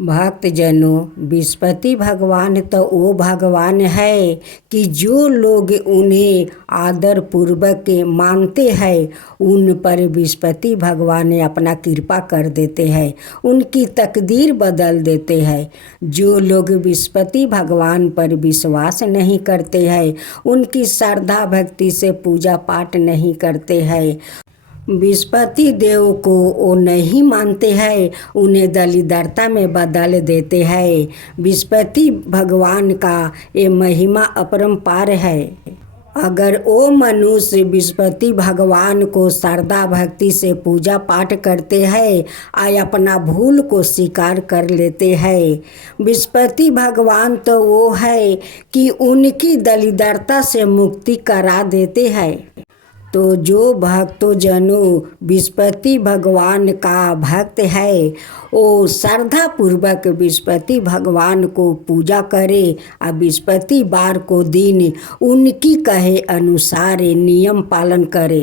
भक्तजनों, विस्पति भगवान तो वो भगवान है कि जो लोग उन्हें आदर पूर्वक मानते हैं उन पर विस्पति भगवान अपना कृपा कर देते हैं, उनकी तकदीर बदल देते हैं। जो लोग विस्पति भगवान पर विश्वास नहीं करते हैं, उनकी श्रद्धा भक्ति से पूजा पाठ नहीं करते हैं, विस्पति देव को वो नहीं मानते हैं, उन्हें दलिद्रता में बदल देते हैं। विस्पति भगवान का ये महिमा अपरंपार है। अगर वो मनुष्य विस्पति भगवान को श्रद्धा भक्ति से पूजा पाठ करते हैं और अपना भूल को स्वीकार कर लेते हैं, विस्पति भगवान तो वो है कि उनकी दलिद्रता से मुक्ति करा देते हैं। तो जो भक्तों जनों विस्पति भगवान का भक्त है, वो श्रद्धा पूर्वक विस्पति भगवान को पूजा करे और विस्पति बार को दिन उनकी कहे अनुसार नियम पालन करे।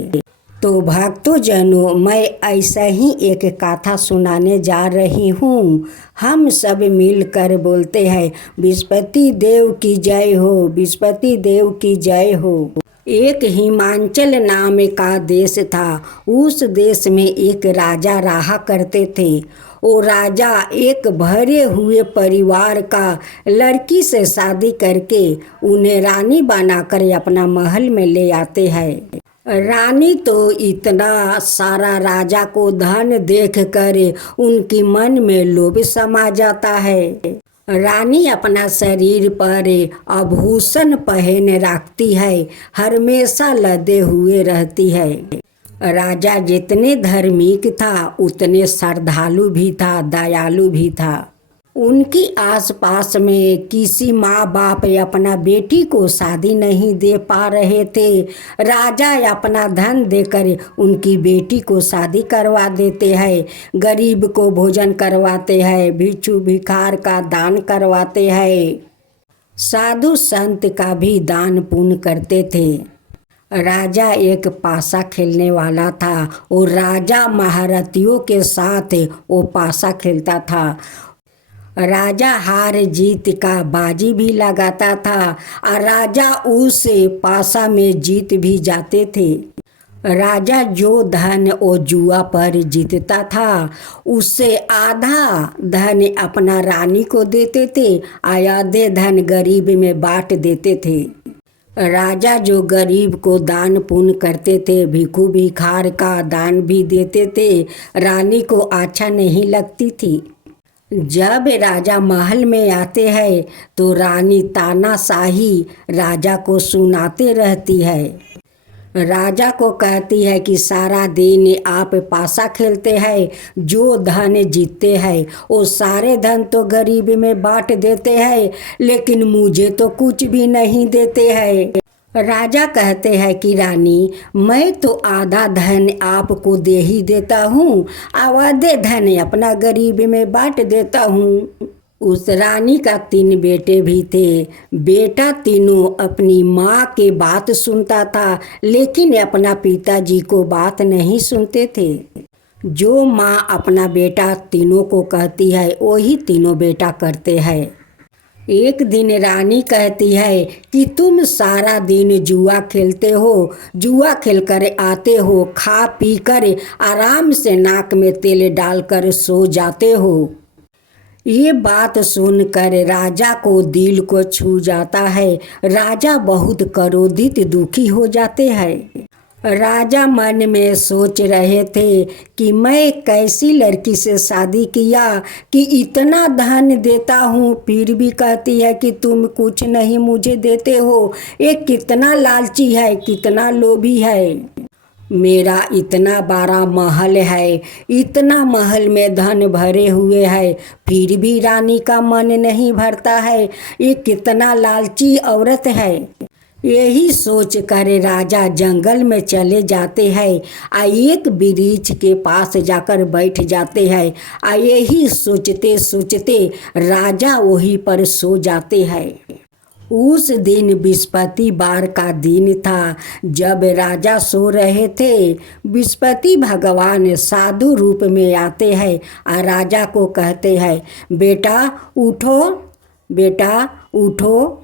तो भक्तों जनों, मैं ऐसा ही एक कथा सुनाने जा रही हूँ। हम सब मिलकर बोलते हैं, विस्पति देव की जय हो, विस्पति देव की जय हो। एक हिमाचल नाम का देश था। उस देश में एक राजा रहा करते थे। वो राजा एक भरे हुए परिवार का लड़की से शादी करके उन्हें रानी बनाकर अपना महल में ले आते हैं। रानी तो इतना सारा राजा को धन देखकर उनकी मन में लोभ समा जाता है। रानी अपना शरीर पर आभूषण पहन रखती है, हमेशा लदे हुए रहती है। राजा जितने धार्मिक था उतने श्रद्धालु भी था, दयालु भी था। उनकी आसपास में किसी माँ बाप अपना बेटी को शादी नहीं दे पा रहे थे। राजा अपना धन देकर उनकी बेटी को शादी करवा देते हैं, गरीब को भोजन करवाते हैं, भिक्षु भिखार का दान करवाते हैं, साधु संत का भी दान पुण्य करते थे। राजा एक पासा खेलने वाला था और राजा महारथियों के साथ वो पासा खेलता था। राजा हार जीत का बाजी भी लगाता था और राजा उस पासा में जीत भी जाते थे। राजा जो धन और जुआ पर जीतता था उससे आधा धन अपना रानी को देते थे और आधे धन गरीब में बांट देते थे। राजा जो गरीब को दान पुण्य करते थे, भिक्षु भिखार का दान भी देते थे, रानी को अच्छा नहीं लगती थी। जब राजा महल में आते हैं तो रानी तानाशाही राजा को सुनाते रहती है। राजा को कहती है कि सारा दिन आप पासा खेलते हैं, जो धन जीतते हैं वो सारे धन तो गरीब में बांट देते हैं, लेकिन मुझे तो कुछ भी नहीं देते हैं। राजा कहते हैं कि रानी, मैं तो आधा धन आपको दे ही देता हूँ और आधे धन अपना गरीब में बांट देता हूँ। उस रानी का 3 बेटे भी थे। बेटा तीनों अपनी माँ के बात सुनता था, लेकिन अपना पिताजी को बात नहीं सुनते थे। जो माँ अपना बेटा तीनों को कहती है वही तीनों बेटा करते हैं। एक दिन रानी कहती है कि तुम सारा दिन जुआ खेलते हो, जुआ खेलकर आते हो, खा पी कर आराम से नाक में तेल डालकर सो जाते हो। ये बात सुनकर राजा को दिल को छू जाता है। राजा बहुत क्रोधित दुखी हो जाते हैं। राजा मन में सोच रहे थे कि मैं कैसी लड़की से शादी किया कि इतना धन देता हूँ फिर भी कहती है कि तुम कुछ नहीं मुझे देते हो। ये कितना लालची है, कितना लोभी है। मेरा इतना बड़ा महल है, इतना महल में धन भरे हुए है, फिर भी रानी का मन नहीं भरता है। ये कितना लालची औरत है। यही सोच कर राजा जंगल में चले जाते हैं और एक वृक्ष के पास जाकर बैठ जाते हैं और यही सोचते सोचते राजा वहीं पर सो जाते हैं। उस दिन बृहस्पतिवार का दिन था। जब राजा सो रहे थे, बृहस्पति भगवान साधु रूप में आते हैं और राजा को कहते हैं, बेटा उठो, बेटा उठो।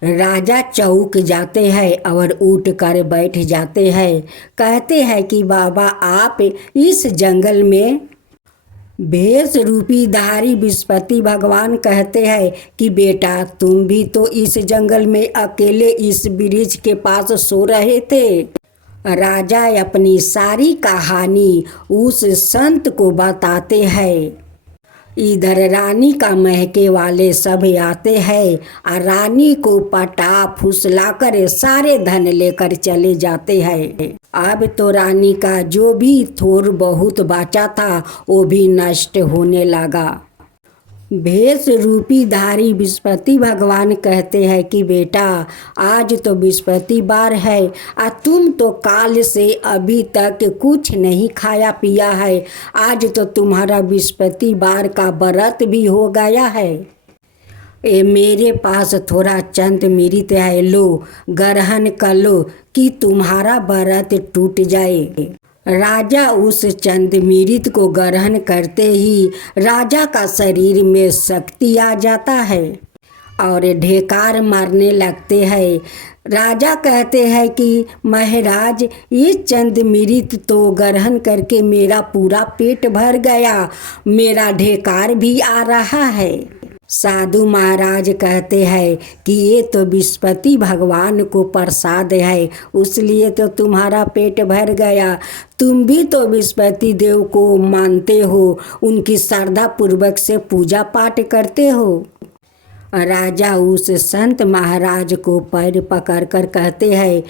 राजा चौंक जाते हैं और उठ कर बैठ जाते हैं। कहते हैं कि बाबा आप इस जंगल में भेष रूपी धारी बृहस्पति भगवान कहते हैं कि बेटा तुम भी तो इस जंगल में अकेले इस वृक्ष के पास सो रहे थे। राजा अपनी सारी कहानी उस संत को बताते हैं। इधर रानी का महके वाले सब आते हैं और रानी को पटा फुसला कर सारे धन लेकर चले जाते हैं। अब तो रानी का जो भी थोड़ बहुत बचा था वो भी नष्ट होने लगा। भेष रूपी धारी बृहस्पति भगवान कहते हैं कि बेटा आज तो बृहस्पतिवार है और तुम तो काल से अभी तक कुछ नहीं खाया पिया है। आज तो तुम्हारा बृहस्पतिवार का व्रत भी हो गया है। मेरे पास थोड़ा चंद मृत है, लो ग्रहण कर लो कि तुम्हारा व्रत टूट जाए। राजा उस चंद मृत को ग्रहण करते ही राजा का शरीर में शक्ति आ जाता है और ढेकार मारने लगते हैं। राजा कहते हैं कि महाराज ये चंद मृत तो ग्रहण करके मेरा पूरा पेट भर गया, मेरा ढेकार भी आ रहा है। साधु महाराज कहते हैं कि ये तो बृहस्पति भगवान को प्रसाद है, इसलिए तो तुम्हारा पेट भर गया। तुम भी तो बृहस्पति देव को मानते हो, उनकी श्रद्धा पूर्वक से पूजा पाठ करते हो। राजा उस संत महाराज को पैर पकड़कर कहते हैं,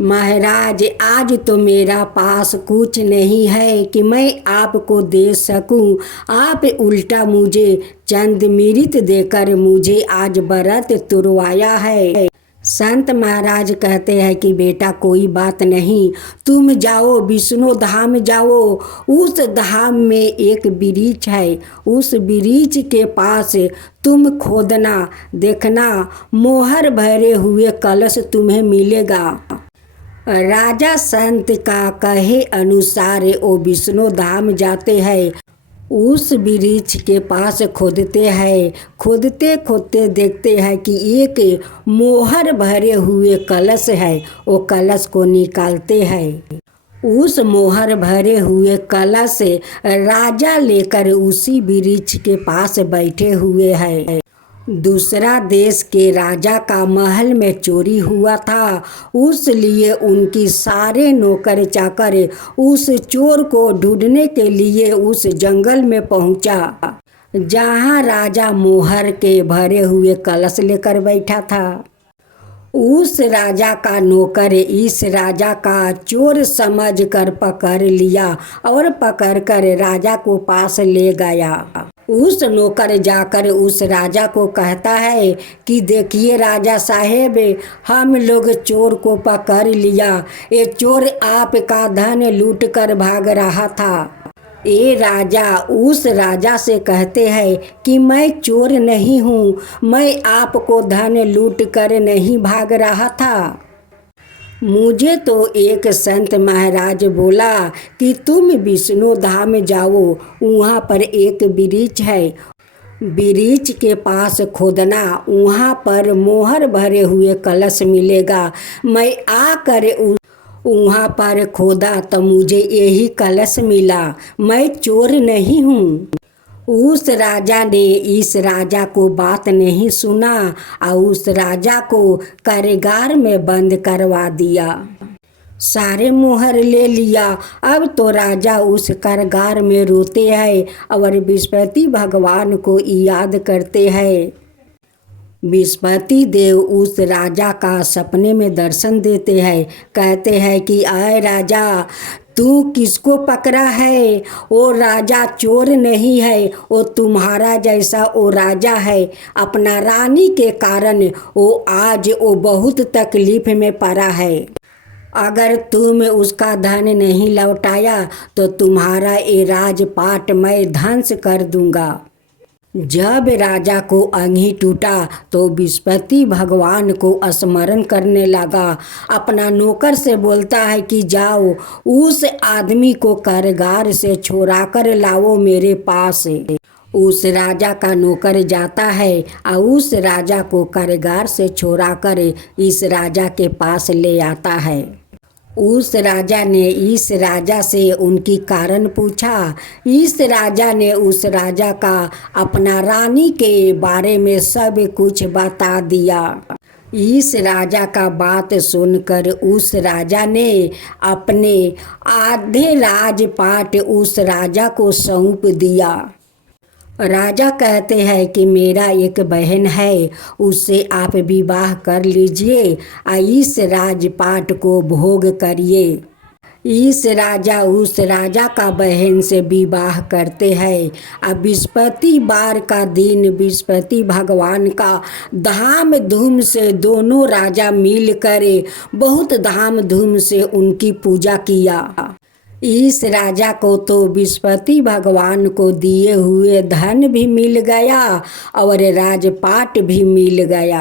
महाराज आज तो मेरा पास कुछ नहीं है कि मैं आपको दे सकूं, आप उल्टा मुझे चंद मृत देकर मुझे आज व्रत तुरवाया है। संत महाराज कहते हैं कि बेटा कोई बात नहीं, तुम जाओ विष्णु धाम जाओ। उस धाम में एक वृक्ष है, उस वृक्ष के पास तुम खोदना, देखना मोहर भरे हुए कलश तुम्हें मिलेगा। राजा संत का कहे अनुसार वो विष्णु धाम जाते हैं। उस वृक्ष के पास खोदते हैं, खोदते खोदते देखते हैं कि एक मोहर भरे हुए कलश है। वो कलश को निकालते हैं। उस मोहर भरे हुए कलश राजा लेकर उसी वृक्ष के पास बैठे हुए हैं। दूसरा देश के राजा का महल में चोरी हुआ था, उसलिए उनकी सारे नौकर चाकर उस चोर को ढूंढने के लिए उस जंगल में पहुंचा जहां राजा मोहर के भरे हुए कलश लेकर बैठा था। उस राजा का नौकर इस राजा का चोर समझकर पकड़ लिया और पकड़कर राजा को पास ले गया। उस नौकर जाकर उस राजा को कहता है कि देखिए राजा साहेब, हम लोग चोर को पकड़ लिया, ये चोर आपका धन लूट कर भाग रहा था। ये राजा उस राजा से कहते हैं कि मैं चोर नहीं हूँ, मैं आपको धन लूट कर नहीं भाग रहा था। मुझे तो एक संत महाराज बोला कि तुम विष्णु धाम जाओ, वहाँ पर एक वृक्ष है, वृक्ष के पास खोदना, वहाँ पर मोहर भरे हुए कलश मिलेगा। मैं आकर वहाँ पर खोदा तो मुझे यही कलश मिला, मैं चोर नहीं हूँ। उस राजा ने इस राजा को बात नहीं सुना और उस राजा को कारागार में बंद करवा दिया, सारे मोहर ले लिया। अब तो राजा उस कारागार में रोते हैं और बृहस्पति भगवान को याद करते हैं। बृहस्पति देव उस राजा का सपने में दर्शन देते हैं, कहते हैं कि आए राजा, तू किसको पकड़ा है? वो राजा चोर नहीं है, वो तुम्हारा जैसा वो राजा है। अपना रानी के कारण वो आज वो बहुत तकलीफ में पड़ा है। अगर तुम उसका धन नहीं लौटाया तो तुम्हारा ये राजपाट मैं ध्वंस कर दूंगा। जब राजा को अंगी टूटा तो बृहस्पति भगवान को स्मरण करने लगा। अपना नौकर से बोलता है कि जाओ उस आदमी को कारागार से छुड़ा कर लाओ मेरे पास। उस राजा का नौकर जाता है और उस राजा को कारागार से छुड़ा कर इस राजा के पास ले आता है। उस राजा ने इस राजा से उनकी कारण पूछा। इस राजा ने उस राजा का अपना रानी के बारे में सब कुछ बता दिया। इस राजा का बात सुनकर उस राजा ने अपने आधे राजपाट उस राजा को सौंप दिया। राजा कहते हैं कि मेरा एक बहन है, उससे आप विवाह कर लीजिए और इस राजपाट को भोग करिए। इस राजा उस राजा का बहन से विवाह करते हैं। अब बृहस्पतिवार का दिन बृहस्पति भगवान का धाम धूम से दोनों राजा मिल कर बहुत धाम धूम से उनकी पूजा किया। इस राजा को तो बृहस्पति भगवान को दिए हुए धन भी मिल गया और राजपाट भी मिल गया।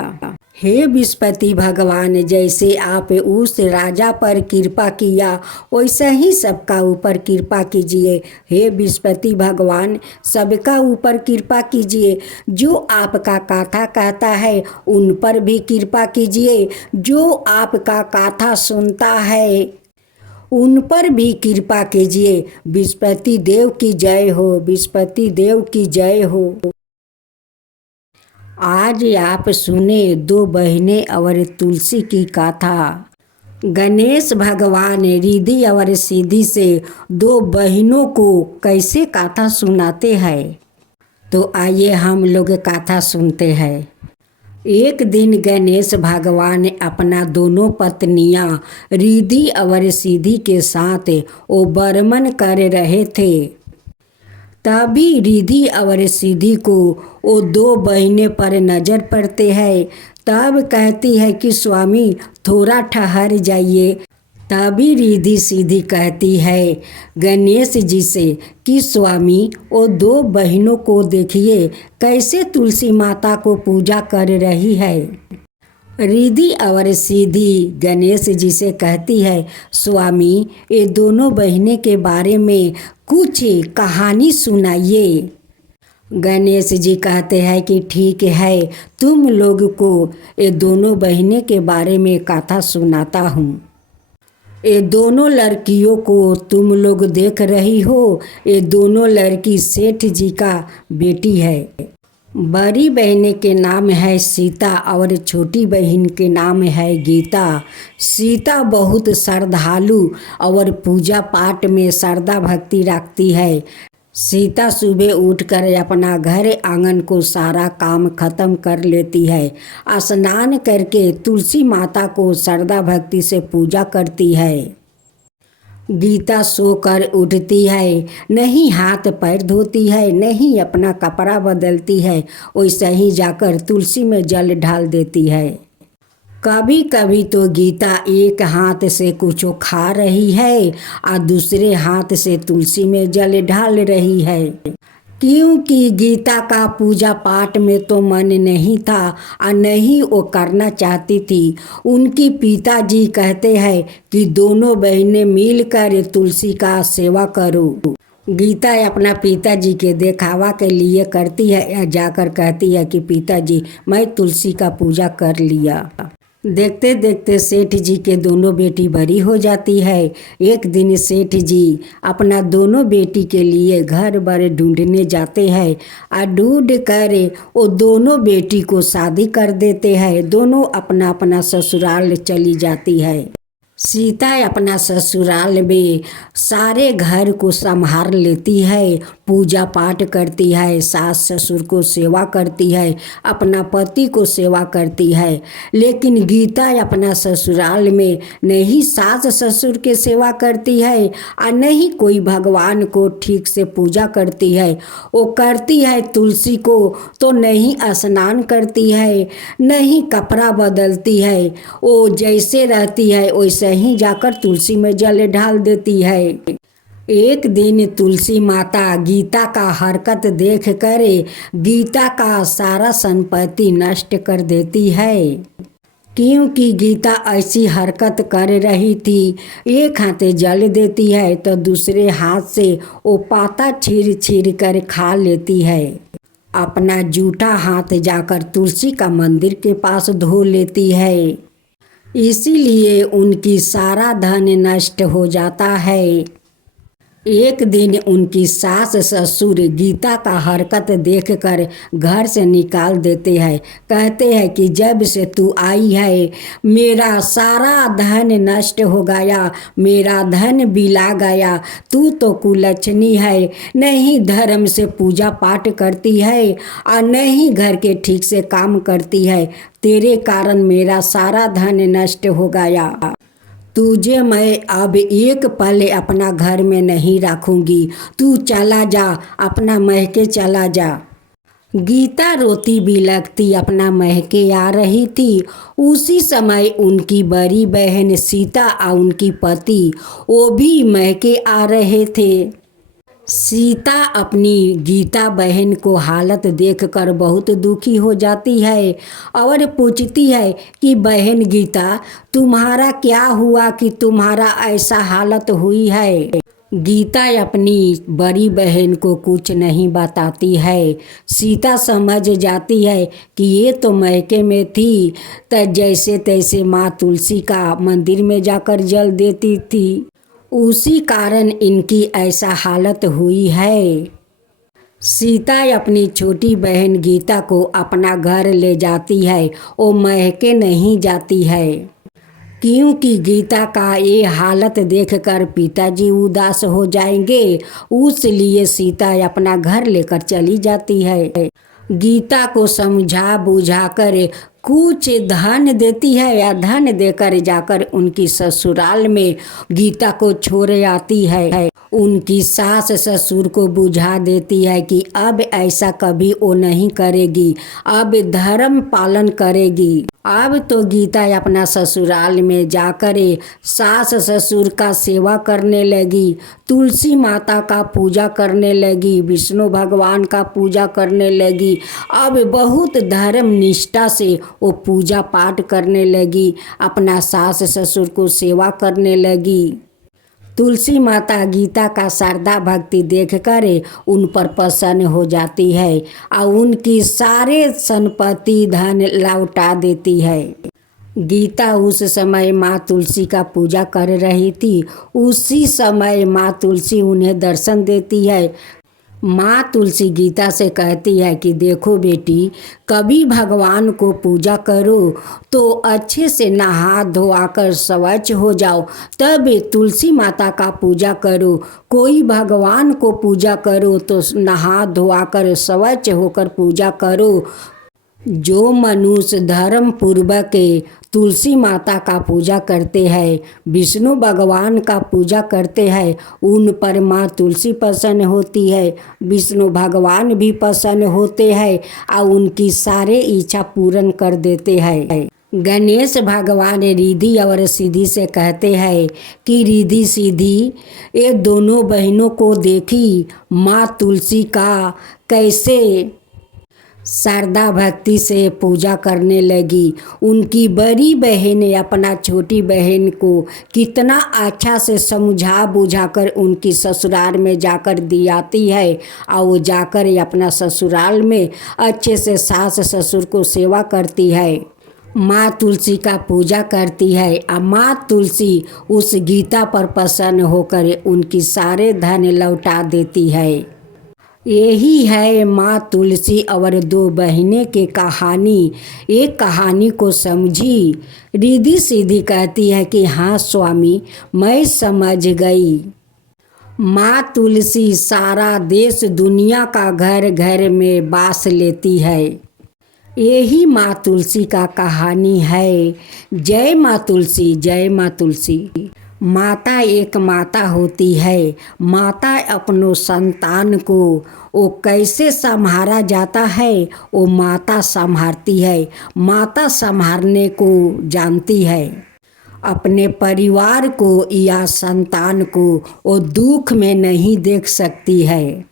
हे बृहस्पति भगवान, जैसे आप उस राजा पर कृपा किया वैसे ही सबका ऊपर कृपा कीजिए। हे बृहस्पति भगवान, सबका ऊपर कृपा कीजिए। जो आपका कथा कहता है उन पर भी कृपा कीजिए। जो आपका कथा सुनता है उन पर भी कृपा कीजिए। बृहस्पति देव की जय हो, बृहस्पति देव की जय हो। आज आप सुने दो बहनें और तुलसी की कथा। गणेश भगवान रिद्धि और सिद्धि से दो बहनों को कैसे कथा सुनाते हैं, तो आइए हम लोग कथा सुनते हैं। एक दिन गणेश भगवान अपना दोनों पत्नियां रिद्धि और सिद्धि के साथ वो बर्मन कर रहे थे। तभी रिद्धि और सिद्धि को वो दो बहनें पर नज़र पड़ते हैं। तब कहती है कि स्वामी थोड़ा ठहर जाइए। तभी रिद्धि सिद्धि कहती है गणेश जी से कि स्वामी वो दो बहनों को देखिए कैसे तुलसी माता को पूजा कर रही है। रिद्धि और सिद्धि गणेश जी से कहती है स्वामी ये दोनों बहनें के बारे में कुछ कहानी सुनाइए। गणेश जी कहते हैं कि ठीक है, तुम लोग को ये दोनों बहनें के बारे में कथा सुनाता हूँ। ये दोनों लड़कियों को तुम लोग देख रही हो, ये दोनों लड़की सेठ जी का बेटी है। बड़ी बहन के नाम है सीता और छोटी बहन के नाम है गीता। सीता बहुत श्रद्धालु और पूजा पाठ में श्रद्धा भक्ति रखती है। सीता सुबह उठकर अपना घर आंगन को सारा काम खत्म कर लेती है। स्नान करके तुलसी माता को श्रद्धा भक्ति से पूजा करती है। गीता सोकर उठती है, नहीं हाथ पैर धोती है, नहीं अपना कपड़ा बदलती है, वैसे ही जाकर तुलसी में जल ढाल देती है। कभी कभी तो गीता एक हाथ से कुछ खा रही है और दूसरे हाथ से तुलसी में जल ढाल रही है, क्योंकि गीता का पूजा पाठ में तो मन नहीं था और नहीं वो करना चाहती थी। उनकी पिताजी कहते हैं कि दोनों बहनें मिलकर तुलसी का सेवा करो। गीता अपना पिताजी के दिखावा के लिए करती है या जाकर कहती है कि पिताजी मैं तुलसी का पूजा कर लिया। देखते देखते सेठ जी के दोनों बेटी बड़ी हो जाती है। एक दिन सेठ जी अपना दोनों बेटी के लिए घर बार ढूंढने जाते हैं और ढूंढ कर वो दोनों बेटी को शादी कर देते हैं। दोनों अपना अपना ससुराल चली जाती है। सीता अपना ससुराल में सारे घर को संभाल लेती है, पूजा पाठ करती है, सास ससुर को सेवा करती है, अपना पति को सेवा करती है। लेकिन गीता अपना ससुराल में नहीं सास ससुर के सेवा करती है और नहीं कोई भगवान को ठीक से पूजा करती है। वो करती है तुलसी को तो नहीं स्नान करती है, नहीं कपड़ा बदलती है। वो जैसे रहती है वैसे ही जाकर तुलसी में जल ढाल देती है। एक दिन तुलसी माता गीता का हरकत देख कर गीता का सारा संपत्ति नष्ट कर देती है, क्योंकि गीता ऐसी हरकत कर रही थी। एक हाथ जल देती है तो दूसरे हाथ से वो पाता छीर छीर कर खा लेती है। अपना जूठा हाथ जाकर तुलसी का मंदिर के पास धो लेती है, इसीलिए उनकी सारा धन नष्ट हो जाता है। एक दिन उनकी सास ससुर गीता का हरकत देखकर घर से निकाल देते हैं। कहते हैं कि जब से तू आई है मेरा सारा धन नष्ट हो गया, मेरा धन बिला गया। तू तो कुलच्छनी है, नहीं धर्म से पूजा पाठ करती है और नहीं घर के ठीक से काम करती है। तेरे कारण मेरा सारा धन नष्ट हो गया। तुझे मैं अब एक पल अपना घर में नहीं रखूंगी। तू चला जा, अपना महके चला जा। गीता रोती बिलखती अपना महके आ रही थी। उसी समय उनकी बड़ी बहन सीता और उनकी पति वो भी महके आ रहे थे। सीता अपनी गीता बहन को हालत देखकर बहुत दुखी हो जाती है और पूछती है कि बहन गीता, तुम्हारा क्या हुआ कि तुम्हारा ऐसा हालत हुई है। गीता अपनी बड़ी बहन को कुछ नहीं बताती है। सीता समझ जाती है कि ये तो मैके में थी तो जैसे तैसे माँ तुलसी का मंदिर में जाकर जल देती थी, उसी कारण इनकी ऐसा हालत हुई है। सीता अपनी छोटी बहन गीता को अपना घर ले जाती है, वो महके नहीं जाती है, क्योंकि गीता का ये हालत देखकर पिताजी उदास हो जाएंगे। उसलिए सीता अपना घर लेकर चली जाती है। गीता को समझा बुझाकर कुछ धन देती है या धन देकर जाकर उनकी ससुराल में गीता को छोड़ आती है। उनकी सास ससुर को बुझा देती है कि अब ऐसा कभी वो नहीं करेगी, अब धर्म पालन करेगी। अब तो गीता अपना ससुराल में जाकर सास ससुर का सेवा करने लगी, तुलसी माता का पूजा करने लगी, विष्णु भगवान का पूजा करने लगी। अब बहुत धर्म निष्ठा से वो पूजा पाठ करने लगी, अपना सास ससुर को सेवा करने लगी। तुलसी माता गीता का श्रद्धा भक्ति देखकर उन पर प्रसन्न हो जाती है और उनकी सारे संपत्ति धन लौटा देती है। गीता उस समय माँ तुलसी का पूजा कर रही थी। उसी समय माँ तुलसी उन्हें दर्शन देती है। माँ तुलसी गीता से कहती है कि देखो बेटी, कभी भगवान को पूजा करो तो अच्छे से नहा धोआकर स्वच्छ हो जाओ, तब तुलसी माता का पूजा करो। कोई भगवान को पूजा करो तो नहा धोआकर स्वच्छ होकर पूजा करो। जो मनुष्य धर्म पूर्वक तुलसी माता का पूजा करते हैं, विष्णु भगवान का पूजा करते हैं, उन पर माँ तुलसी प्रसन्न होती है, विष्णु भगवान भी प्रसन्न होते हैं और उनकी सारे इच्छा पूर्ण कर देते हैं। गणेश भगवान रिद्धि और सिद्धि से कहते हैं कि रिद्धि सिद्धि ये दोनों बहनों को देखी माँ तुलसी का कैसे श्रद्धा भक्ति से पूजा करने लगी। उनकी बड़ी बहन अपना छोटी बहन को कितना अच्छा से समझा बुझाकर उनकी ससुराल में जाकर दियाती है और वो जाकर अपना ससुराल में अच्छे से सास ससुर को सेवा करती है, माँ तुलसी का पूजा करती है। और माँ तुलसी उस गीता पर प्रसन्न होकर उनकी सारे धन लौटा देती है। यही है माँ तुलसी और दो बहनें की कहानी। एक कहानी को समझी। रिद्धि सिद्धि कहती है कि हाँ स्वामी, मैं समझ गई। माँ तुलसी सारा देश दुनिया का घर घर में बास लेती है। यही माँ तुलसी का कहानी है। जय माँ तुलसी, जय माँ तुलसी। माता एक माता होती है। माता अपनों संतान को वो कैसे संभाला जाता है, वो माता संभालती है, माता संभालने को जानती है। अपने परिवार को या संतान को वो दुख में नहीं देख सकती है।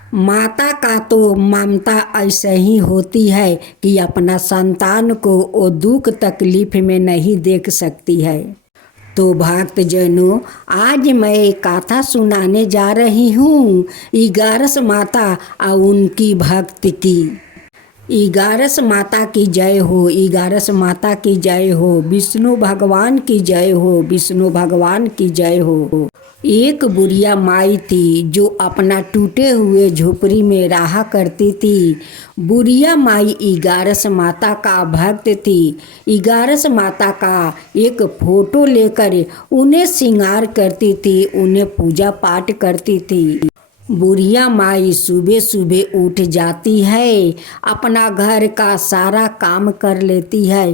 माता का तो ममता ऐसे ही होती है कि अपना संतान को वो दुख तकलीफ में नहीं देख सकती है। तो भक्तजनों, आज मैं कथा सुनाने जा रही हूँ इगारस माता और उनकी भक्त की। इगारस माता की जय हो, इगारस माता की जय हो, विष्णु भगवान की जय हो, विष्णु भगवान की जय हो। एक बुढ़िया माई थी जो अपना टूटे हुए झोपड़ी में रहा करती थी। बुढ़िया माई इगारस माता का भक्त थी। इगारस माता का एक फोटो लेकर उन्हें श्रृंगार करती थी, उन्हें पूजा पाठ करती थी। बुढ़िया माई सुबह सुबह उठ जाती है, अपना घर का सारा काम कर लेती है,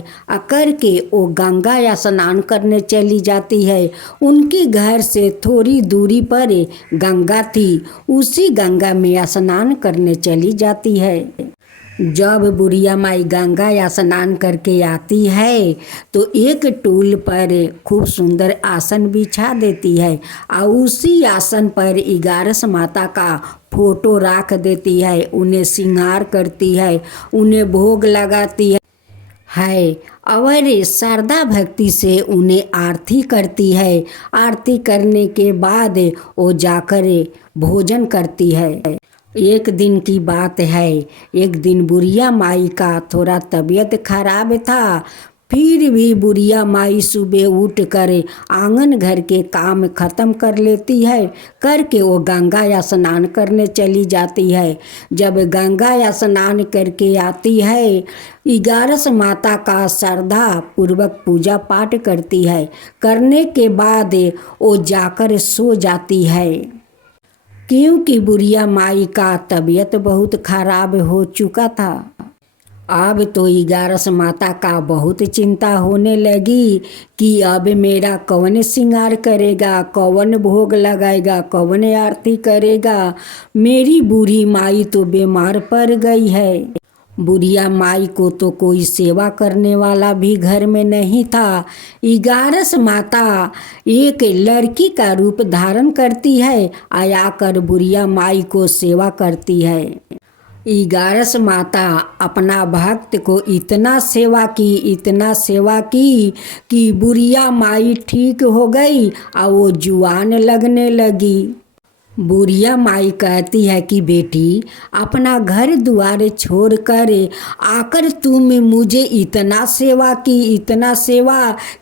करके वो गंगा या स्नान करने चली जाती है। उनके घर से थोड़ी दूरी पर गंगा थी, उसी गंगा में स्नान करने चली जाती है। जब बुढ़िया माई गंगा या स्नान करके आती है तो एक टूल पर खूब सुंदर आसन बिछा देती है और उसी आसन पर इगारस माता का फोटो रख देती है। उन्हें श्रृंगार करती है, उन्हें भोग लगाती है और श्रद्धा भक्ति से उन्हें आरती करती है। आरती करने के बाद वो जाकर भोजन करती है। एक दिन की बात है, एक दिन बुढ़िया माई का थोड़ा तबीयत खराब था। फिर भी बुढ़िया माई सुबह उठ कर आंगन घर के काम खत्म कर लेती है, करके वो गंगा या स्नान करने चली जाती है। जब गंगा या स्नान करके आती है, इगारस माता का श्रद्धा पूर्वक पूजा पाठ करती है। करने के बाद वो जाकर सो जाती है, क्योंकि बुढ़िया माई का तबीयत बहुत खराब हो चुका था। अब तो इगारस माता का बहुत चिंता होने लगी कि अब मेरा कौन श्रृंगार करेगा, कौन भोग लगाएगा, कौन आरती करेगा। मेरी बूढ़ी माई तो बीमार पड़ गई है। बुढ़िया माई को तो कोई सेवा करने वाला भी घर में नहीं था। इगारस माता एक लड़की का रूप धारण करती है, आकर बुढ़िया माई को सेवा करती है। इगारस माता अपना भक्त को इतना सेवा की कि बुढ़िया माई ठीक हो गई और वो जुआन लगने लगी। बुढ़िया माई कहती है कि बेटी, अपना घर द्वार छोड़कर आकर तुम मुझे इतना सेवा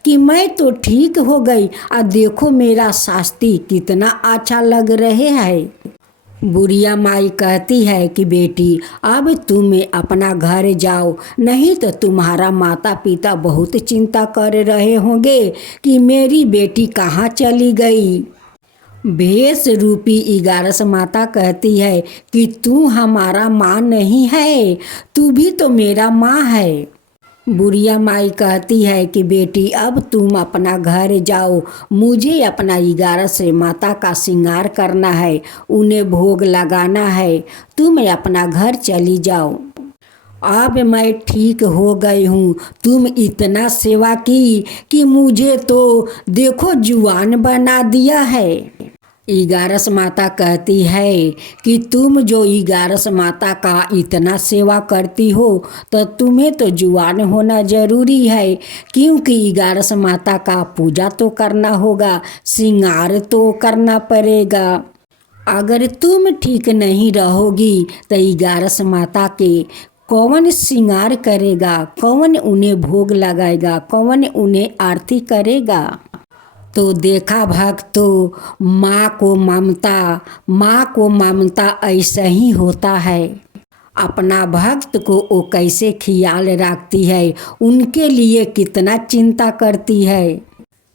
कि मैं तो ठीक हो गई। और देखो मेरा शास्त्री कितना अच्छा लग रहे है। बुढ़िया माई कहती है कि बेटी, अब तुम अपना घर जाओ, नहीं तो तुम्हारा माता पिता बहुत चिंता कर रहे होंगे कि मेरी बेटी कहाँ चली गई। भेष रूपी इगारस माता कहती है कि तू हमारा माँ नहीं है, तू भी तो मेरा माँ है। बुढ़िया माई कहती है कि बेटी, अब तुम अपना घर जाओ, मुझे अपना इगारस माता का श्रृंगार करना है, उन्हें भोग लगाना है, तुम अपना घर चली जाओ। अब मैं ठीक हो गई हूँ, तुम इतना सेवा की कि मुझे तो देखो जुआन बना दिया है। इगारस माता कहती है कि तुम जो इगारस माता का इतना सेवा करती हो तो तुम्हें तो जुआन होना जरूरी है, क्योंकि इगारस माता का पूजा तो करना होगा, श्रृंगार तो करना पड़ेगा। अगर तुम ठीक नहीं रहोगी तो इगारस माता के कौन श्रृंगार करेगा, कौन उन्हें भोग लगाएगा, कौन उन्हें आरती करेगा। तो देखा भक्तों, माँ को ममता ऐसा ही होता है। अपना भक्त को वो कैसे ख्याल रखती है, उनके लिए कितना चिंता करती है,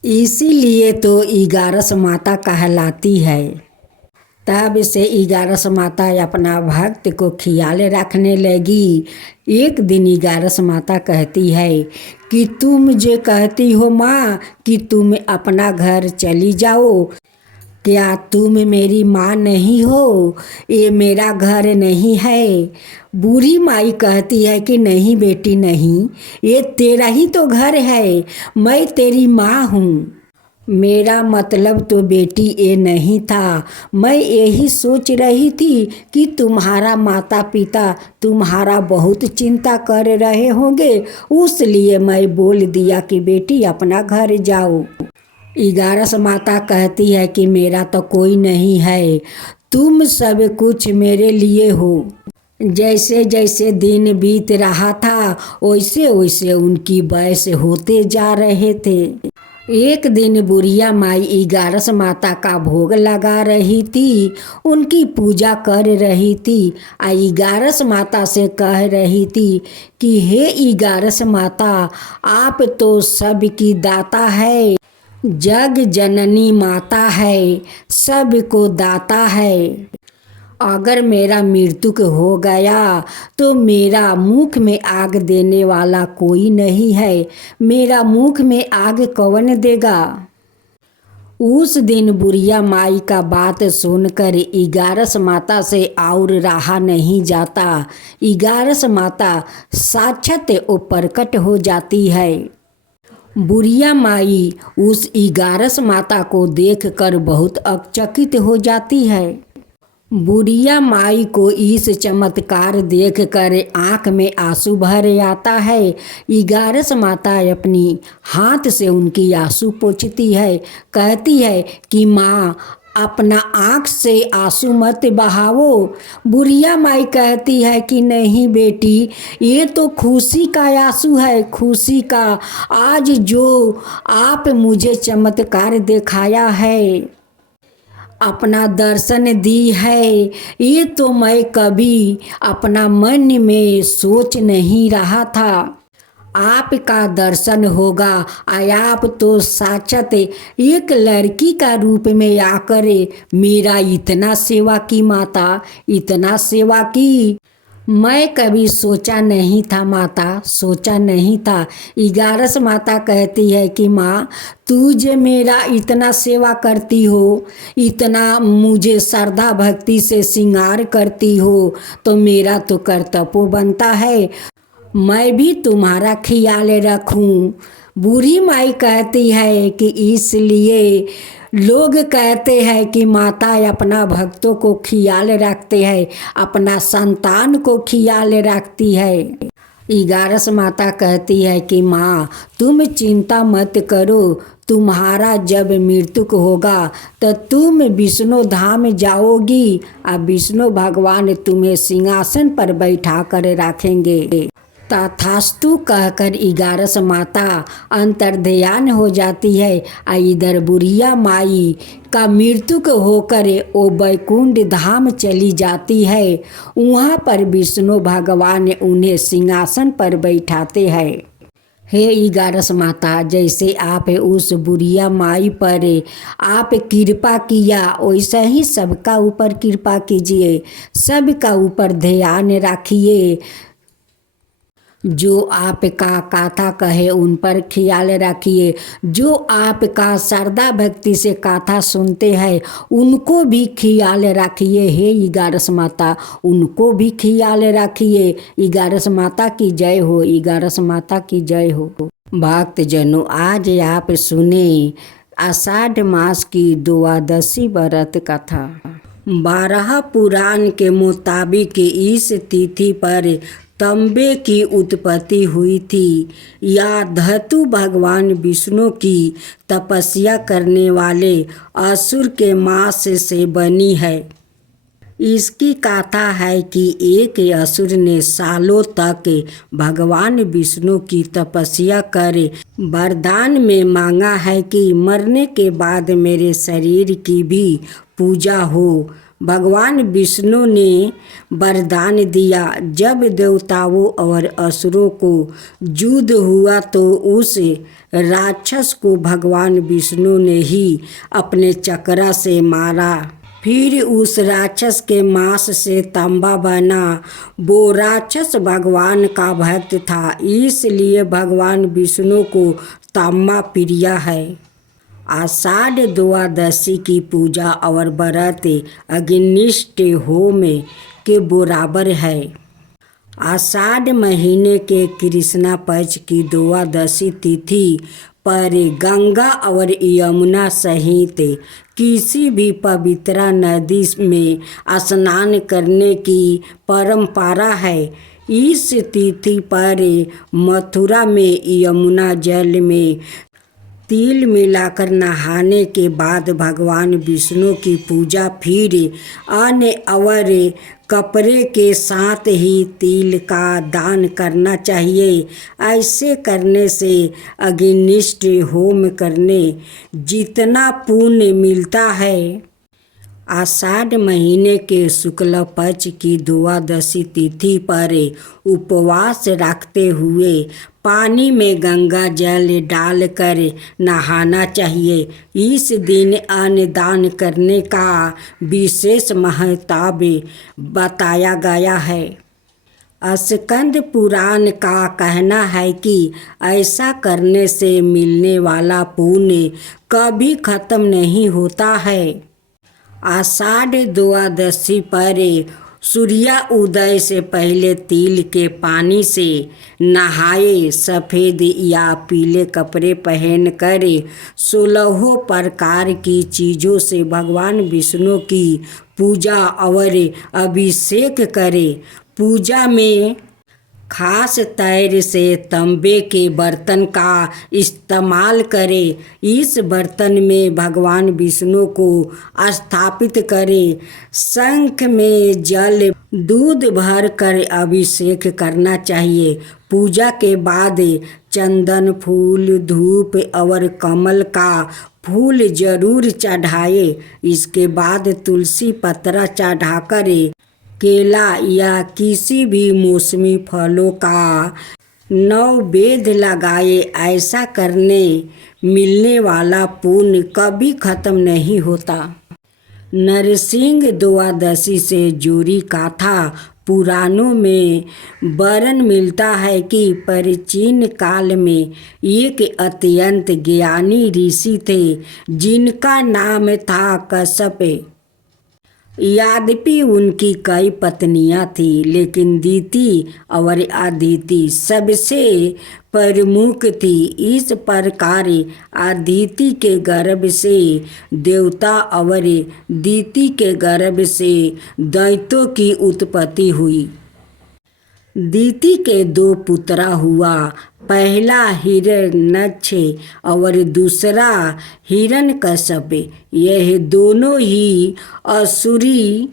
इसीलिए तो इगारस माता कहलाती है। तब से इगारस माता अपना भक्त को ख्याल रखने लगी। एक दिन इगारस माता कहती है कि तुम जो कहती हो माँ कि तुम अपना घर चली जाओ, क्या तुम मेरी माँ नहीं हो? ये मेरा घर नहीं है। बूढ़ी माई कहती है कि नहीं बेटी नहीं, ये तेरा ही तो घर है, मैं तेरी माँ हूँ। मेरा मतलब तो बेटी ये नहीं था। मैं यही सोच रही थी कि तुम्हारा माता पिता तुम्हारा बहुत चिंता कर रहे होंगे, उसलिए मैं बोल दिया कि बेटी अपना घर जाओ। इगारस माता कहती है कि मेरा तो कोई नहीं है, तुम सब कुछ मेरे लिए हो। जैसे जैसे दिन बीत रहा था वैसे वैसे उनकी वयस होते जा रहे थे। एक दिन बुढ़िया माई 11 माता का भोग लगा रही थी, उनकी पूजा कर रही थी। 11 माता से कह रही थी कि हे 11 माता, आप तो सबकी दाता है, जग जननी माता है, सबको दाता है। अगर मेरा मृत्यु हो गया तो मेरा मुख में आग देने वाला कोई नहीं है, मेरा मुख में आग कौन देगा? उस दिन बुढ़िया माई का बात सुनकर 11 माता से और रहा नहीं जाता। 11 माता साक्षात वो प्रकट हो जाती है। बुढ़िया माई उस 11 माता को देखकर बहुत अचकित हो जाती है। बुढ़िया माई को इस चमत्कार देखकर आँख में आंसू भर आता है। 11 माता अपनी हाथ से उनकी आंसू पोंछती है, कहती है कि माँ अपना आँख से आंसू मत बहाओ। बुढ़िया माई कहती है कि नहीं बेटी, ये तो खुशी का आंसू है, खुशी का। आज जो आप मुझे चमत्कार दिखाया है, अपना दर्शन दी है, ये तो मैं कभी अपना मन में सोच नहीं रहा था। आपका दर्शन होगा। आप तो साक्षात एक लड़की का रूप में आकर मेरा इतना सेवा की माता, इतना सेवा की। मैं कभी सोचा नहीं था माता, सोचा नहीं था। 11 माता कहती है कि माँ तू जो मेरा इतना सेवा करती हो, इतना मुझे श्रद्धा भक्ति से श्रृंगार करती हो, तो मेरा तो कर्तव्य बनता है मैं भी तुम्हारा ख्याल रखूं। बूढ़ी माई कहती है कि इसलिए लोग कहते हैं कि माता अपना भक्तों को ख्याल रखते हैं, अपना संतान को ख्याल रखती है। 11 माता कहती है कि माँ तुम चिंता मत करो, तुम्हारा जब मृत्यु होगा तो तुम विष्णु धाम जाओगी और विष्णु भगवान तुम्हें सिंहासन पर बैठा कर रखेंगे। तथास्तु कहकर 11 माता अंतर्ध्यान हो जाती है। इधर बुढ़िया माई का मृत्यु होकर वो वैकुंठ धाम चली जाती है। वहाँ पर विष्णु भगवान उन्हें सिंहासन पर बैठाते हैं। हे 11 माता, जैसे आप उस बुढ़िया माई पर आप कृपा किया, वैसे ही सबका ऊपर कृपा कीजिए, सबका ऊपर ध्यान रखिए। जो आपका कथा कहे उन पर ख्याल रखिए, जो आपका श्रद्धा भक्ति से कथा सुनते हैं उनको भी ख्याल रखिए। हे 11 माता, उनको भी ख्याल रखिए। 11 माता की जय हो, 11 माता की जय हो। भक्त जनों, आज आप सुने आषाढ़ मास की द्वादशी व्रत कथा। 12 पुराण के मुताबिक इस तिथि पर तांबे की उत्पत्ति हुई थी। यह धातु भगवान विष्णु की तपस्या करने वाले असुर के मांस से बनी है। इसकी कथा है कि एक असुर ने सालों तक भगवान विष्णु की तपस्या कर वरदान में मांगा है कि मरने के बाद मेरे शरीर की भी पूजा हो। भगवान विष्णु ने वरदान दिया। जब देवताओं और असुरों को युद्ध हुआ तो उस राक्षस को भगवान विष्णु ने ही अपने चक्र से मारा। फिर उस राक्षस के मांस से तांबा बना। वो राक्षस भगवान का भक्त था, इसलिए भगवान विष्णु को तांबा प्रिय है। आषाढ़ द्वादशी की पूजा और व्रत अग्निष्ट होम के बराबर है। आषाढ़ महीने के कृष्णा पक्ष की द्वादशी तिथि पर गंगा और यमुना सहित किसी भी पवित्र नदी में स्नान करने की परंपरा है। इस तिथि पर मथुरा में यमुना जल में तिल मिलाकर नहाने के बाद भगवान विष्णु की पूजा फिर अन्न और कपड़े के साथ ही तिल का दान करना चाहिए। ऐसे करने से अग्निष्ट होम करने जितना पुण्य मिलता है। आषाढ़ महीने के शुक्ल पक्ष की द्वादशी तिथि पर उपवास रखते हुए पानी में गंगा जल डालकर नहाना चाहिए। इस दिन अन्न दान करने का विशेष महत्व बताया गया है। स्कंद पुराण का कहना है कि ऐसा करने से मिलने वाला पुण्य कभी खत्म नहीं होता है। आषाढ़ द्वादशी पर सूर्य उदय से पहले तिल के पानी से नहाए, सफ़ेद या पीले कपड़े पहनकर 16 प्रकार की चीज़ों से भगवान विष्णु की पूजा और अभिषेक करे। पूजा में खास तौर से तांबे के बर्तन का इस्तेमाल करें। इस बर्तन में भगवान विष्णु को स्थापित करें। शंख में जल दूध भर कर अभिषेक करना चाहिए। पूजा के बाद चंदन फूल, धूप और कमल का फूल जरूर चढ़ाए। इसके बाद तुलसी पत्रा चढ़ाकर केला या किसी भी मौसमी फलों का नैवेद्य लगाए। ऐसा करने मिलने वाला पुण्य कभी खत्म नहीं होता। नरसिंह द्वादशी से जुड़ी कथा पुराणों में वर्णन मिलता है कि प्राचीन काल में एक अत्यंत ज्ञानी ऋषि थे जिनका नाम था कश्यप। यद्यपि उनकी कई पत्नियां थीं, लेकिन दीति और अदिति सबसे प्रमुख थी। इस प्रकार अदिति के गर्भ से देवता और दीति के गर्भ से दैत्यों की उत्पत्ति हुई। दीति के 2 पुत्र हुआ, पहला हिरण्याक्ष और दूसरा हिरण्यकश्यप। यह दोनों ही असुरी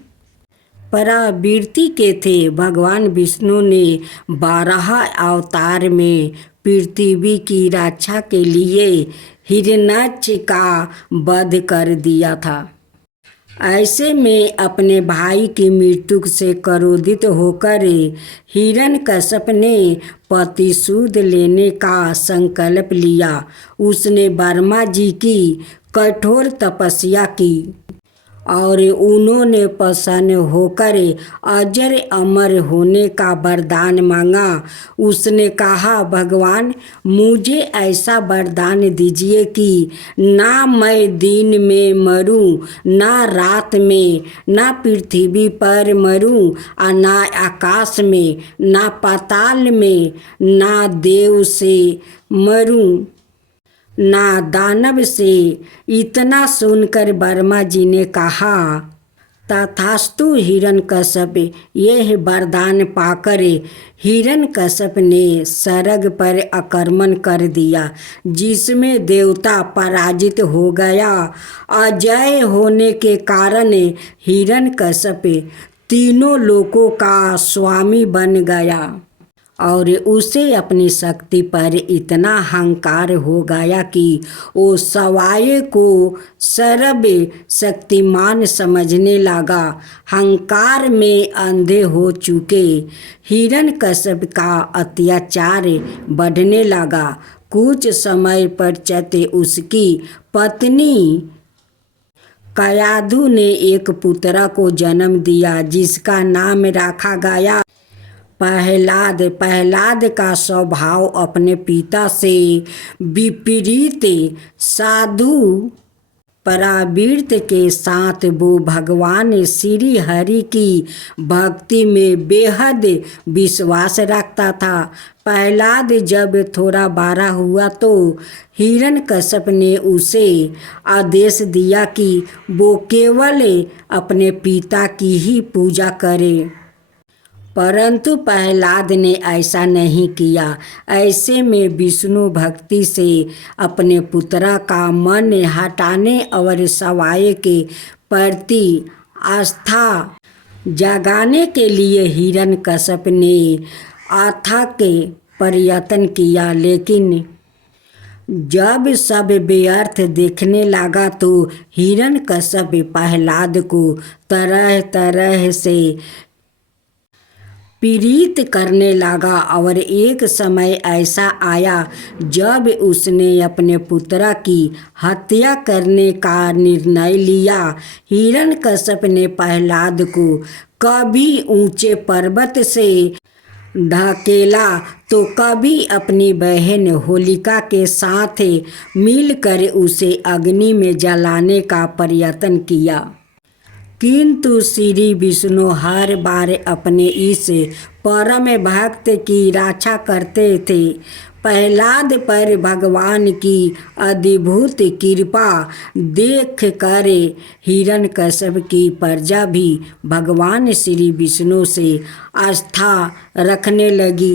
प्रवृत्ति के थे। भगवान विष्णु ने 12 अवतार में पृथ्वी की रक्षा के लिए हिरण्याक्ष का वध कर दिया था। ऐसे में अपने भाई की मृत्यु से क्रोधित होकर हिरण्यकश्यप ने प्रतिशोध लेने का संकल्प लिया। उसने ब्रह्मा जी की कठोर तपस्या की और उन्होंने प्रसन्न होकर अजर अमर होने का वरदान मांगा। उसने कहा, भगवान मुझे ऐसा वरदान दीजिए कि ना मैं दिन में मरूं, ना रात में, ना पृथ्वी पर मरूं, और ना आकाश में, ना पाताल में, ना देव से मरूं, ना दानव से। इतना सुनकर ब्रह्मा जी ने कहा, तथास्तु हिरण्यकश्यप। यह वरदान पाकर हिरण्यकश्यप ने स्वर्ग पर आक्रमण कर दिया, जिसमें देवता पराजित हो गया। अजय होने के कारण हिरण्यकश्यप तीनों लोकों का स्वामी बन गया और उसे अपनी शक्ति पर इतना अहंकार हो गया कि वो स्वयं को सर्वशक्तिमान समझने लगा। अहंकार में अंधे हो चुके हिरण्यकश्यप का अत्याचार बढ़ने लगा। कुछ समय पश्चात उसकी पत्नी कयाधु ने एक पुत्र को जन्म दिया, जिसका नाम रखा गया प्रहलाद का स्वभाव अपने पिता से विपरीत साधु परावृत्ति के साथ वो भगवान श्री हरि की भक्ति में बेहद विश्वास रखता था। प्रहलाद जब थोड़ा बड़ा हुआ तो हिरण्यकश्यप ने उसे आदेश दिया कि वो केवल अपने पिता की ही पूजा करे, परंतु प्रहलाद ने ऐसा नहीं किया। ऐसे में विष्णु भक्ति से अपने पुत्र का मन हटाने और सवाए के प्रति आस्था जगाने के लिए हिरण्यकश्यप ने अथक प्रयत्न किया, लेकिन जब सब व्यर्थ दिखने लगा तो हिरण्यकश्यप प्रहलाद को तरह तरह से पीड़ित करने लगा। और एक समय ऐसा आया जब उसने अपने पुत्र की हत्या करने का निर्णय लिया। हिरण्यकश्यप ने प्रहलाद को कभी ऊंचे पर्वत से ढकेला तो कभी अपनी बहन होलिका के साथ मिलकर उसे अग्नि में जलाने का प्रयत्न किया, किंतु श्री विष्णु हर बार अपने इस परम भक्त की रक्षा करते थे। प्रहलाद पर भगवान की अद्भुत कृपा देख कर हिरण्यकश्यप की प्रजा भी भगवान श्री विष्णु से आस्था रखने लगी।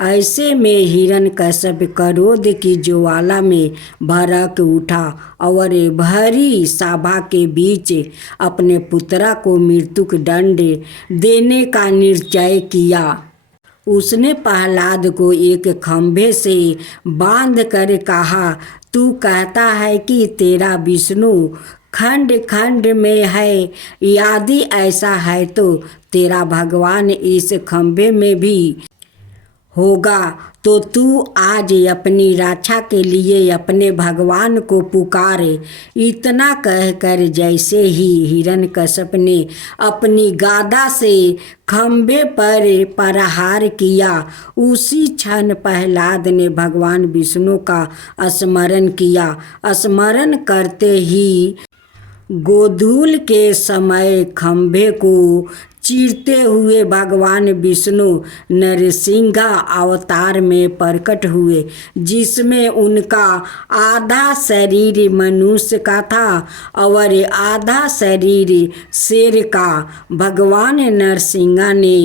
ऐसे में हिरण्यकश्यप क्रोध की ज्वाला में भड़क उठा और भरी सभा के बीच अपने पुत्र को मृत्युक दंड देने का निश्चय किया। उसने प्रहलाद को एक खंभे से बांध कर कहा, तू कहता है कि तेरा विष्णु खंड खंड में है, यदि ऐसा है तो तेरा भगवान इस खंभे में भी होगा, तो तू आज अपनी रक्षा के लिए अपने भगवान को पुकारे। इतना कहकर जैसे ही हिरण्यकश्यप ने अपनी गदा से खंभे पर प्रहार किया, उसी क्षण प्रहलाद ने भगवान विष्णु का स्मरण किया। स्मरण करते ही गोधूल के समय खंभे को चीरते हुए भगवान विष्णु नरसिंह अवतार में प्रकट हुए, जिसमें उनका आधा शरीर मनुष्य का था और आधा शरीर शेर का। भगवान नरसिंह ने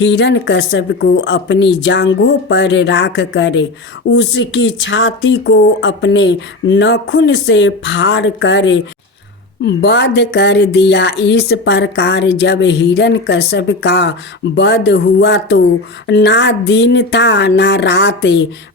हिरण्यकश्यप को अपनी जांघों पर रख कर उसकी छाती को अपने नाखून से फाड़ कर वध कर दिया। इस प्रकार जब हिरण्यकश्यप का वध हुआ तो ना दिन था ना रात,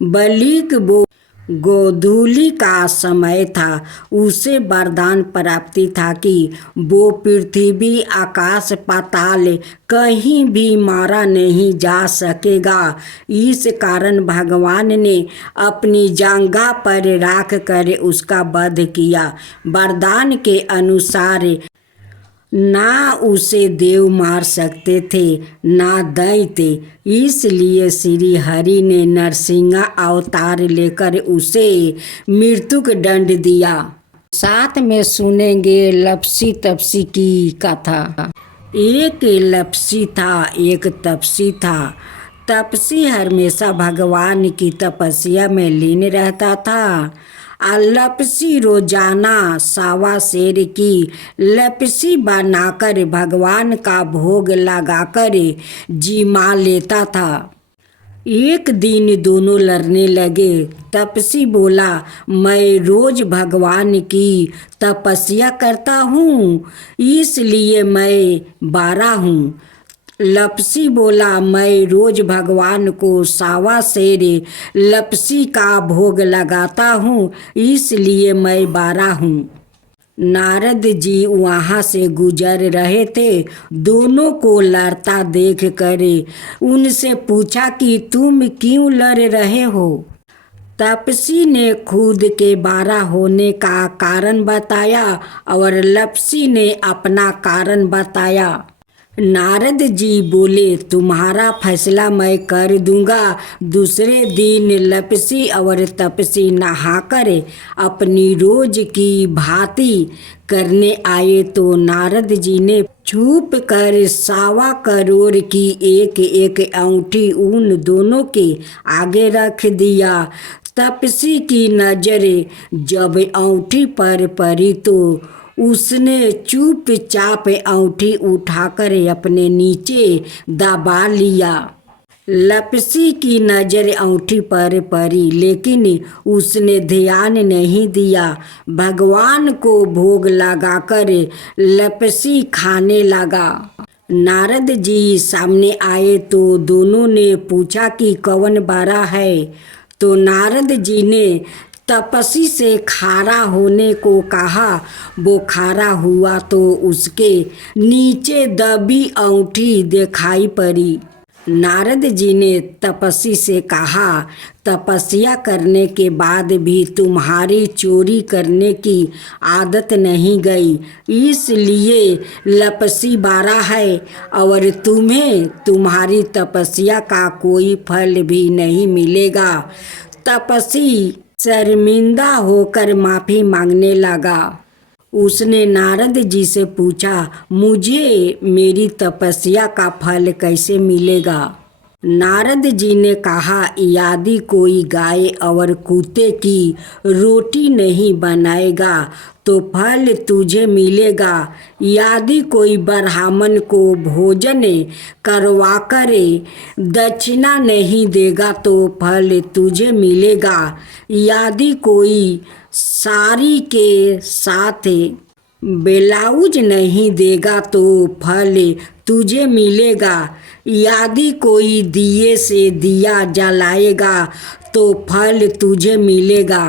बल्कि वो गोधूली का समय था। उसे वरदान प्राप्ति था कि वो पृथ्वी आकाश पाताल कहीं भी मारा नहीं जा सकेगा। इस कारण भगवान ने अपनी जांघा पर रख कर उसका वध किया। वरदान के अनुसार ना उसे देव मार सकते थे ना दैत्य, इसलिए श्री हरि ने नरसिंह अवतार लेकर उसे मृत्युक दंड दिया। साथ में सुनेंगे लपसी तपसी की कथा। एक लपसी था, एक तपसी था। तपसी हमेशा भगवान की तपस्या में लीन रहता था। लपसी रोजाना सावा शेर की लपसी बनाकर भगवान का भोग लगाकर जिमा लेता था। एक दिन दोनों लड़ने लगे। तपसी बोला, मैं रोज भगवान की तपस्या करता हूँ, इसलिए मैं बारा हूँ। लपसी बोला, मैं रोज भगवान को सावा शेर लपसी का भोग लगाता हूँ, इसलिए मैं बारा हूँ। नारद जी वहाँ से गुजर रहे थे। दोनों को लड़ता देख कर उनसे पूछा कि तुम क्यों लड़ रहे हो। तपसी ने खुद के बारा होने का कारण बताया और लपसी ने अपना कारण बताया। नारद जी बोले, तुम्हारा फैसला मैं कर दूंगा। दूसरे दिन लपसी और तपसी नहाकर अपनी रोज की भांति करने आए तो नारद जी ने छुप कर 1.25 करोड़ की एक एक अंगूठी उन दोनों के आगे रख दिया। तपसी की नजर जब अंगूठी पर पड़ी तो उसने चुपचाप अंगूठी उठाकर अपने नीचे दबा लिया। लपसी की नजर अंगूठी पर पड़ी लेकिन उसने ध्यान नहीं दिया। भगवान को भोग लगाकर लपसी खाने लगा। नारद जी सामने आए तो दोनों ने पूछा कि कौन बड़ा है। तो नारद जी ने तपसी से खारा होने को कहा। वो खारा हुआ तो उसके नीचे दबी अंगूठी दिखाई पड़ी। नारद जी ने तपसी से कहा, तपस्या करने के बाद भी तुम्हारी चोरी करने की आदत नहीं गई, इसलिए लपसी बारा है और तुम्हें तुम्हारी तपस्या का कोई फल भी नहीं मिलेगा। तपसी शर्मिंदा होकर माफी मांगने लगा। उसने नारद जी से पूछा, मुझे मेरी तपस्या का फल कैसे मिलेगा। नारद जी ने कहा, यदि कोई गाय और कुत्ते की रोटी नहीं बनाएगा तो फल तुझे मिलेगा। यदि कोई ब्राह्मण को भोजन करवाकर दक्षिणा नहीं देगा तो फल तुझे मिलेगा। यदि कोई साड़ी के साथ ब्लाउज नहीं देगा तो फल तुझे मिलेगा। यदि कोई दिए से दिया जलाएगा तो फल तुझे मिलेगा।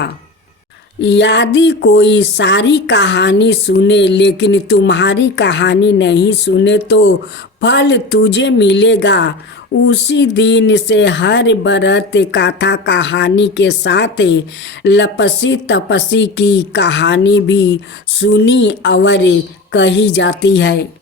यदि कोई सारी कहानी सुने लेकिन तुम्हारी कहानी नहीं सुने तो फल तुझे मिलेगा। उसी दिन से हर बरत कथा कहानी के साथ लपसी तपसी की कहानी भी सुनी और कही जाती है।